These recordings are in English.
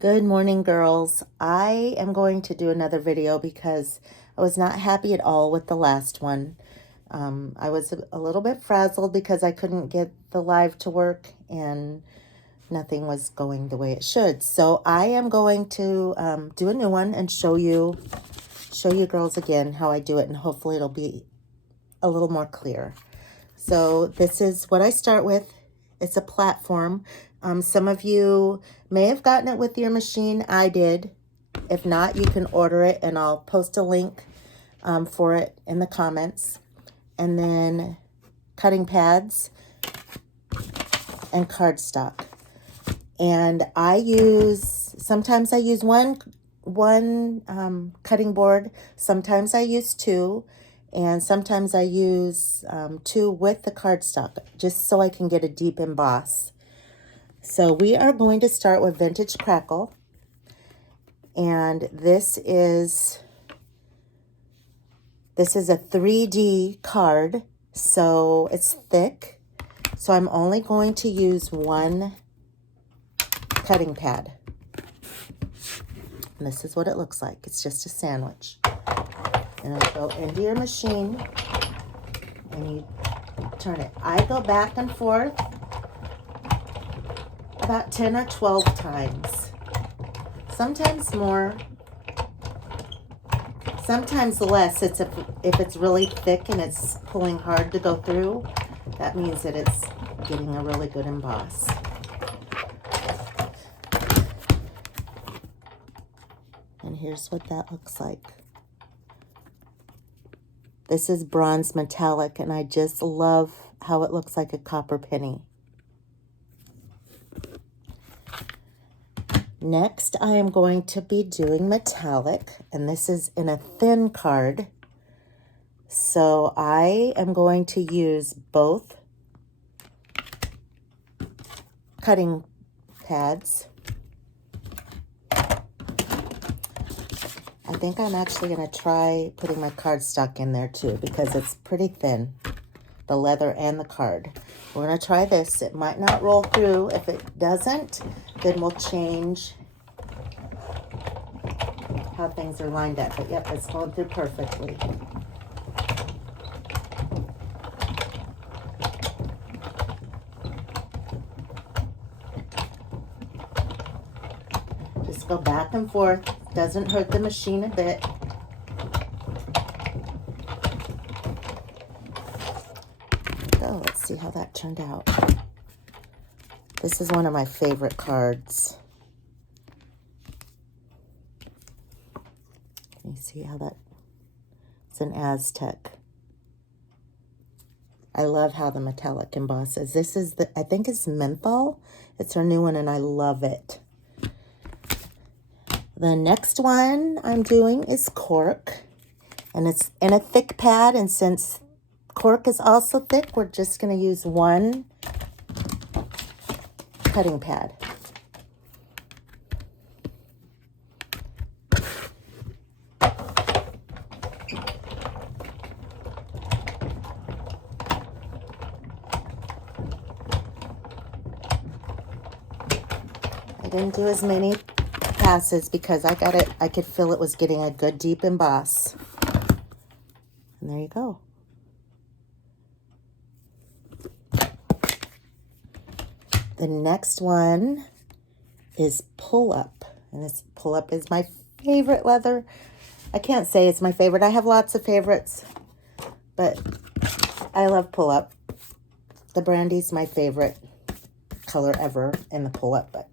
Good morning, girls. I am going to do another video because I was not happy at all with the last one. I was a little bit frazzled because I couldn't get the live to work and nothing was going the way it should. So I am going to do a new one and show you girls again how I do it, and hopefully it'll be a little more clear. So this is what I start with. It's a platform. Some of you may have gotten it with your machine. I did. If not, you can order it, and I'll post a link for it in the comments. And then cutting pads and cardstock. And sometimes I use one cutting board. Sometimes I use two. And sometimes I use two with the cardstock, just so I can get a deep emboss. So we are going to start with Vintage Crackle. And this is a 3D card, so it's thick. So I'm only going to use one cutting pad. And this is what it looks like. It's just a sandwich. And it'll go into your machine and you turn it. I go back and forth about 10 or 12 times. Sometimes more, sometimes less. If it's really thick and it's pulling hard to go through, that means that it's getting a really good emboss. And here's what that looks like. This is bronze metallic, and I just love how it looks like a copper penny. Next, I am going to be doing metallic, and this is in a thin card. So I am going to use both cutting pads. I think I'm actually going to try putting my cardstock in there too, because it's pretty thin, the leather and the card. We're going to try this. It might not roll through. If it doesn't, then we'll change how things are lined up. But yep, it's going through perfectly. Just go back and forth. Doesn't hurt the machine a bit. Oh, let's see how that turned out. This is one of my favorite cards. Can you see how it's an Aztec. I love how the metallic embosses. This is I think it's menthol. It's her new one and I love it. The next one I'm doing is cork, and it's in a thick pad, and since cork is also thick, we're just going to use one cutting pad. I didn't do as many passes because I could feel it was getting a good deep emboss. And there you go. The next one is pull up, and this pull up is my favorite leather. I can't say it's my favorite. I have lots of favorites, but I love pull up. The Brandy's my favorite color ever in the pull up, but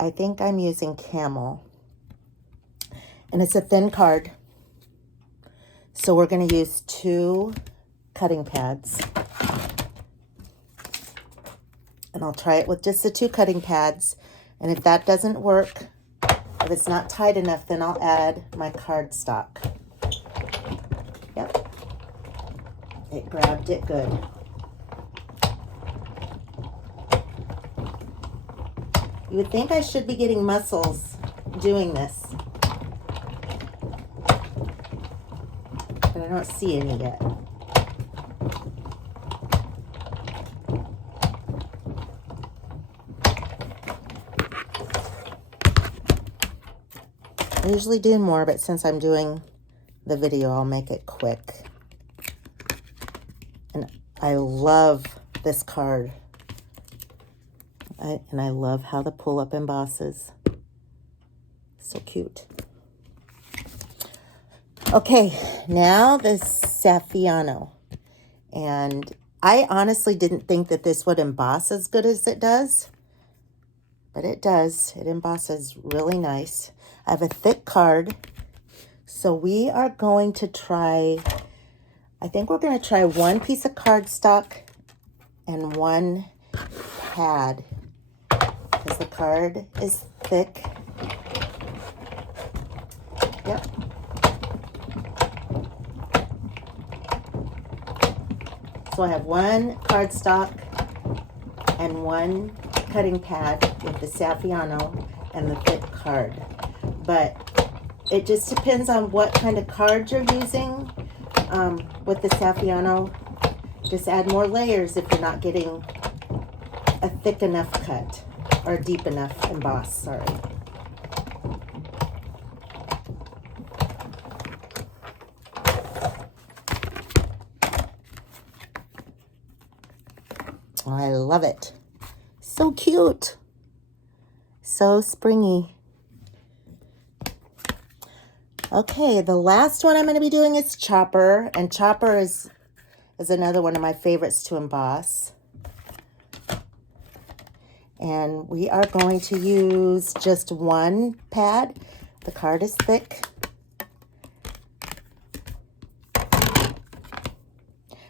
I think I'm using camel, and it's a thin card. So we're going to use two cutting pads. And I'll try it with just the two cutting pads. And if that doesn't work, if it's not tight enough, then I'll add my cardstock. Yep. It grabbed it good. You would think I should be getting muscles doing this, but I don't see any yet. I usually do more, but since I'm doing the video, I'll make it quick. And I love this card. And I love how the pull-up embosses. So cute. Okay, now the Saffiano. And I honestly didn't think that this would emboss as good as it does. But it does. It embosses really nice. I have a thick card. So we are going to try, I think we're going to try one piece of cardstock and one pad. Because the card is thick. Yep. So I have one cardstock and one cutting pad with the Saffiano and the thick card. But it just depends on what kind of card you're using with the Saffiano. Just add more layers if you're not getting a thick enough cut or a deep enough emboss, sorry. I love it. So cute. So springy. Okay, the last one I'm going to be doing is Chopper. And Chopper is another one of my favorites to emboss. And we are going to use just one pad. The card is thick.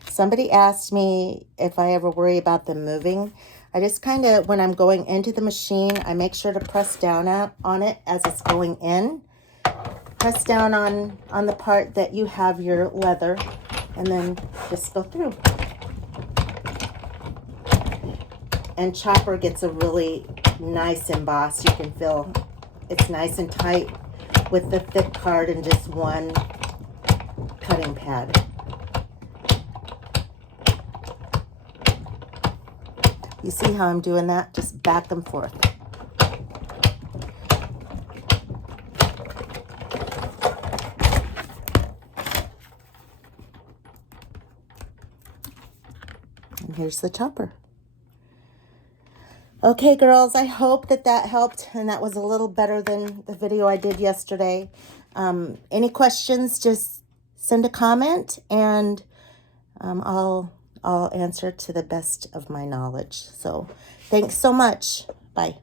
Somebody asked me if I ever worry about them moving. I just kind of, when I'm going into the machine, I make sure to press down on it as it's going in. Press down on the part that you have your leather, and then just go through. And Chopper gets a really nice emboss. You can feel it's nice and tight with the thick card and just one cutting pad. You see how I'm doing that? Just back and forth. And here's the Chopper. Okay, girls, I hope that helped and that was a little better than the video I did yesterday. Any questions, just send a comment and I'll answer to the best of my knowledge. So thanks so much. Bye.